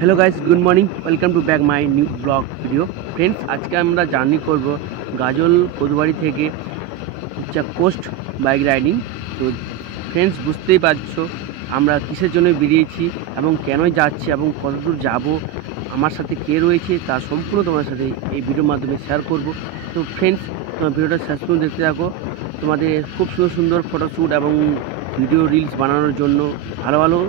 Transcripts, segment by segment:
Hello guys, good morning. Welcome to back my new vlog video. Friends, आज के আমরা জার্নি করব গাজল কোদবাড়ি থেকে চেকপোস্ট বাইক রাইডিং। তো ফ্রেন্ডস, বুঝতেই পারছো আমরা কিসের জন্য বেরিয়েছি এবং কেন যাচ্ছি এবং কতদূর যাব, আমার সাথে কে রয়েছে তা সম্পূর্ণ তোমাদের সাথে এই ভিডিওর মাধ্যমে শেয়ার করব। তো ফ্রেন্ডস, তোমার ভিডিওটা শেষ পর্যন্ত দেখতে থাকো। তোমাদের খুব সুন্দর সুন্দর ফটোশ্যুট এবং ভিডিও রিলস বানানোর জন্য ভালো ভালো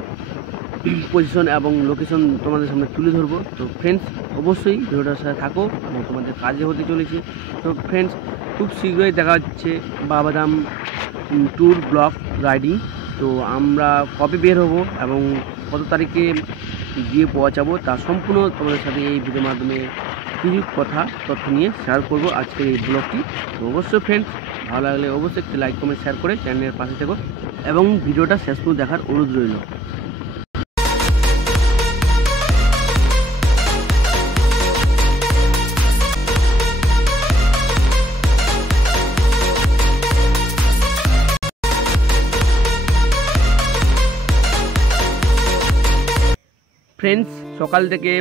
পজিশন এবং লোকেশন তোমাদের সামনে তুলে ধরবো। তো ফ্রেন্ডস, অবশ্যই ভিডিওটার সাথে থাকো এবং তোমাদের কাজে হতে চলেছে। তো ফ্রেন্ডস, খুব শীঘ্রই দেখা যাচ্ছে বাবাধাম ট্যুর ব্লগ রাইডিং। তো আমরা কবে বের হবো এবং কত তারিখে গিয়ে পৌঁছাবো তা সম্পূর্ণ তোমাদের সাথে এই ভিডিওর মাধ্যমে কিছু কথা তথ্য নিয়ে শেয়ার করবো আজকের এই ব্লগটি। তো অবশ্যই ফ্রেন্ডস, ভালো লাগলে অবশ্যই একটি লাইক কমেন্ট শেয়ার করে চ্যানেলের পাশে থেকো এবং ভিডিওটা শেষ পর্যন্ত দেখার অনুরোধ রইল। ফ্রেন্ডস, সকাল থেকে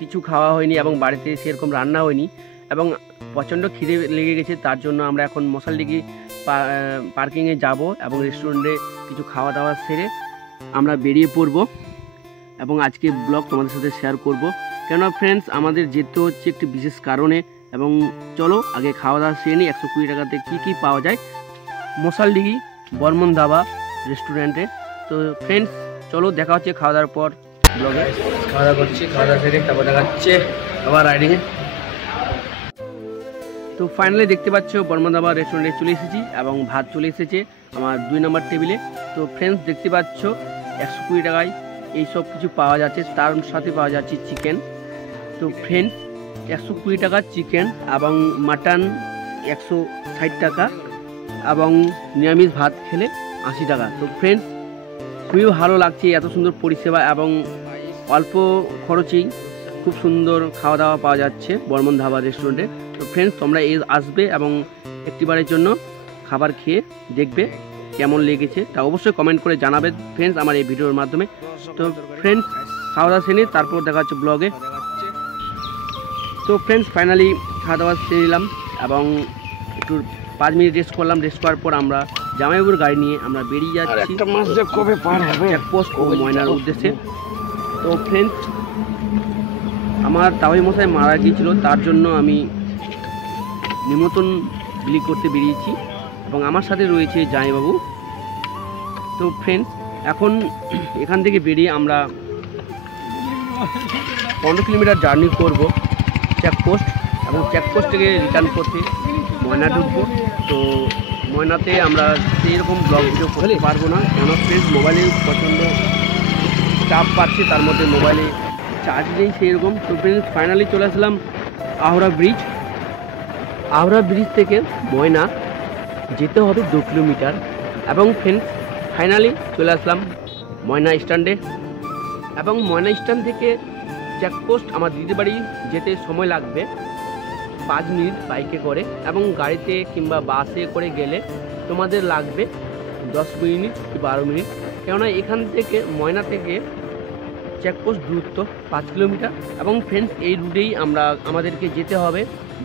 কিছু খাওয়া হয়নি এবং বাড়িতে সেরকম রান্না হয়নি এবং প্রচণ্ড খিদে লেগে গেছে। তার জন্য আমরা এখন মশালডিঘি পার্কিংয়ে যাব এবং রেস্টুরেন্টে কিছু খাওয়া দাওয়া সেরে আমরা বেরিয়ে পড়ব এবং আজকে ব্লগ তোমাদের সাথে শেয়ার করব। কেন ফ্রেন্ডস, আমাদের যেতে হচ্ছে একটি বিশেষ কারণে। এবং চলো আগে খাওয়া দাওয়া সেরে নিই। 120 টাকাতে কী পাওয়া যায় মশালডিঘি বর্মন ধাবা রেস্টুরেন্টে। তো ফ্রেন্ডস, চলো দেখা হচ্ছে খাওয়া দাওয়ার পর ব্লগে। খাওয়া দাওয়া করছি, খাওয়া দাওয়া সেরে তারপর দেখাচ্ছে আবার রাইডিংয়ে। তো ফাইনালি দেখতে পাচ্ছ বর্মন ধাবা রেস্টুরেন্টে চলে এসেছি এবং ভাত চলে এসেছে আমার 2 নম্বর টেবিলে। তো ফ্রেন্ডস, দেখতে পাচ্ছ 120 টাকায় এইসব কিছু পাওয়া যাচ্ছে, তার সাথে পাওয়া যাচ্ছে চিকেন। তো ফ্রেন্ডস, 120 টাকা চিকেন এবং মাটন 160 টাকা এবং নিরামিষ ভাত খেলে 80 টাকা। তো ফ্রেন্ডস, খুবই ভালো লাগছে এত সুন্দর পরিষেবা এবং অল্প খরচেই খুব সুন্দর খাওয়া দাওয়া পাওয়া যাচ্ছে বর্মন ধাবা রেস্টুরেন্টে। তো ফ্রেন্ডস, তোমরা আসবে এবং একটিবারের জন্য খাবার খেয়ে দেখবে কেমন লেগেছে তা অবশ্যই কমেন্ট করে জানাবে ফ্রেন্ডস আমার এই ভিডিওর মাধ্যমে। তো ফ্রেন্ডস, খাওয়া দাওয়া সেরে তারপর দেখা হচ্ছে ব্লগে। তো ফ্রেন্ডস, ফাইনালি খাওয়া দাওয়া সেরে নিলাম এবং একটু 5 মিনিট রেস্ট করলাম। রেস্ট করার পর আমরা জামাইবাবুর গাড়ি নিয়ে আমরা বেরিয়ে যাচ্ছি চেকপোস্ট ও ময়নার উদ্দেশ্যে। তো ফ্রেন্ডস, আমার তাওই মশাই মারা গিয়েছিল, তার জন্য আমি নিমন্ত্রণ বিলি করতে বেরিয়েছি এবং আমার সাথে রয়েছে জামাইবাবু। তো ফ্রেন্ডস, এখন এখান থেকে বেরিয়ে আমরা 15 কিলোমিটার জার্নি করব চেকপোস্ট এবং চেকপোস্ট থেকে রিটার্ন করতে ময়না ঢুকবো। তো ময়নাতে আমরা সেইরকম ব্লগ ভিডিও করতে পারবো না, কেন ফ্রেন্ডস মোবাইলে প্রচণ্ড চাপ পাচ্ছে, তার মধ্যে মোবাইলে চার্জ নেই সেইরকম। তো ফ্রেন্ডস, ফাইনালি চলে আসলাম আহরা ব্রিজ। আহরা ব্রিজ থেকে ময়না যেতে হবে 2 কিলোমিটার এবং ফ্রেন্ডস, ফাইনালি চলে আসলাম ময়না স্ট্যান্ডে এবং ময়না স্ট্যান্ড থেকে চেকপোস্ট আমার দিদির বাড়ি যেতে সময় লাগবে 5 মিনিট বাইকে করে এবং গাড়িতে কিংবা বাসে করে গেলে তোমাদের লাগবে 10 মিনিট কি 12 মিনিট, কেননা এখান থেকে ময়না থেকে চেকপোস্ট দূরত্ব 5 কিলোমিটার এবং ফ্রেন্ডস এই রুটেই আমাদেরকে যেতে হবে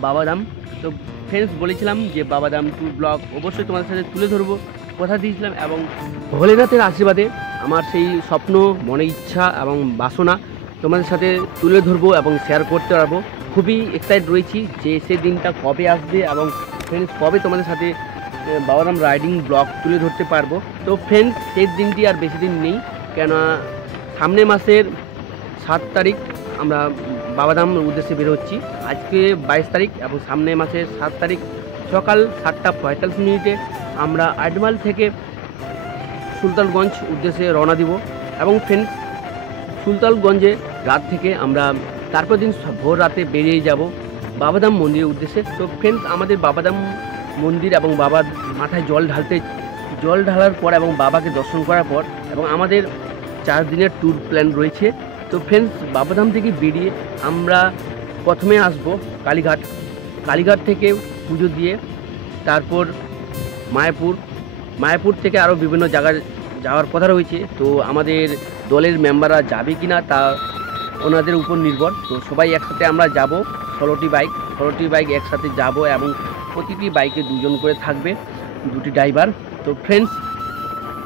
বাবাধাম। তো ফ্রেন্ডস, বলেছিলাম যে বাবাধাম ট্যুর ব্লগ অবশ্যই তোমাদের সাথে তুলে ধরবো, কথা দিয়েছিলাম এবং ভোলেনাথের আশীর্বাদে আমার সেই স্বপ্ন, মনে ইচ্ছা এবং বাসনা তোমাদের সাথে তুলে ধরবো এবং শেয়ার করতে পারবো। খুবই এক্সাইটেড রয়েছি যে সেই দিনটা কবে আসবে এবং ফ্রেন্ডস কবে তোমাদের সাথে বাবাধাম রাইডিং ব্লগ তুলে ধরতে পারবো। তো ফ্রেন্ডস, সেই দিনটি আর বেশি দিন নেই, কেন সামনের মাসের 7 তারিখ আমরা বাবাধাম উদ্দেশ্যে বেরোচ্ছি। আজকে 22 তারিখ এবং সামনের মাসের 7 তারিখ সকাল 7:45 আমরা আডমাল থেকে সুলতানগঞ্জ উদ্দেশ্যে রওনা দিব এবং ফ্রেন্ডস, সুলতানগঞ্জে রাত থেকে আমরা তারপর দিন ভোর রাতে বেরিয়ে যাব বাবাধাম মন্দিরের উদ্দেশ্যে। তো ফ্রেন্ডস, আমাদের বাবাধাম মন্দির এবং বাবার মাথায় জল ঢালার পর এবং বাবাকে দর্শন করার পর এবং আমাদের 4 দিনের ট্যুর প্ল্যান রয়েছে। তো ফ্রেন্ডস, বাবাধাম থেকে বেরিয়ে আমরা প্রথমে আসব কালীঘাট থেকে পুজো দিয়ে তারপর মায়াপুর থেকে আরও বিভিন্ন জায়গায় যাওয়ার কথা রয়েছে। তো আমাদের দলের মেম্বাররা যাবে কি না তা ওনাদের উপর নির্ভর। তো সবাই একসাথে আমরা যাব, 16টি বাইক একসাথে যাব এবং প্রতিটি বাইকে 2 জন করে থাকবে, 2টি ড্রাইভার। তো ফ্রেন্ডস,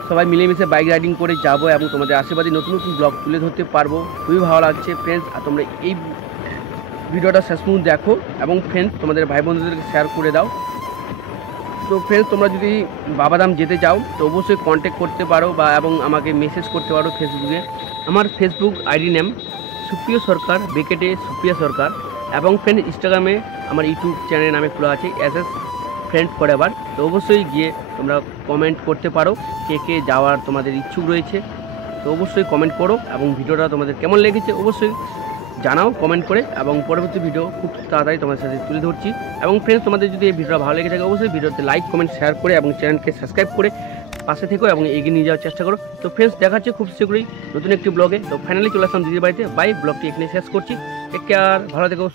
সবাই মিলেমিশে বাইক রাইডিং করে যাব এবং তোমাদের আশীর্বাদে নতুন নতুন ব্লগ তুলে ধরতে পারবো। খুবই ভালো লাগছে ফ্রেন্ডস। আর তোমরা এই ভিডিওটা শেষ পর্যন্ত দেখো এবং ফ্রেন্ডস তোমাদের ভাই বোনদেরকে শেয়ার করে দাও। তো ফ্রেন্ডস, তোমরা যদি বাবাধাম যেতে চাও তো অবশ্যই কন্ট্যাক্ট করতে পারো বা এবং আমাকে মেসেজ করতে পারো ফেসবুকে। আমার ফেসবুক আইডি নেম সুপ্রিয় সরকার, ব্রেকেটে সুপ্রিয়া সরকার। এবং ফ্রেন্ড ইনস্টাগ্রামে আমার ইউটিউব চ্যানেল নামে খোলা আছে এসএস ফ্রেন্ড ফরএভার। তো অবশ্যই গিয়ে তোমরা কমেন্ট করতে পারো কে কে যাওয়ার তোমাদের ইচ্ছুক রয়েছে। তো অবশ্যই কমেন্ট করো এবং ভিডিওটা তোমাদের কেমন লেগেছে অবশ্যই জানাও কমেন্ট করে, এবং পরবর্তী ভিডিও খুব তাড়াতাড়ি তোমাদের সাথে তুলে ধরছি। এবং ফ্রেন্ডস, তোমাদের যদি এই ভিডিওটা ভালো লেগে থাকে অবশ্যই ভিডিওতে লাইক কমেন্ট শেয়ার করে এবং চ্যানেলকে সাবস্ক্রাইব করে পাশে থেকো এবং এগিয়ে নিয়ে যাওয়ার চেষ্টা করো। তো ফ্রেন্ডস, দেখাচ্ছে খুব শীঘ্রই নতুন একটি ব্লগে। তো ফাইনালি চলে আসলাম দিদির বাড়িতে। বাই, ব্লগটি এখানে শেষ করছি। টেক কেয়ার, ভালো থেকো।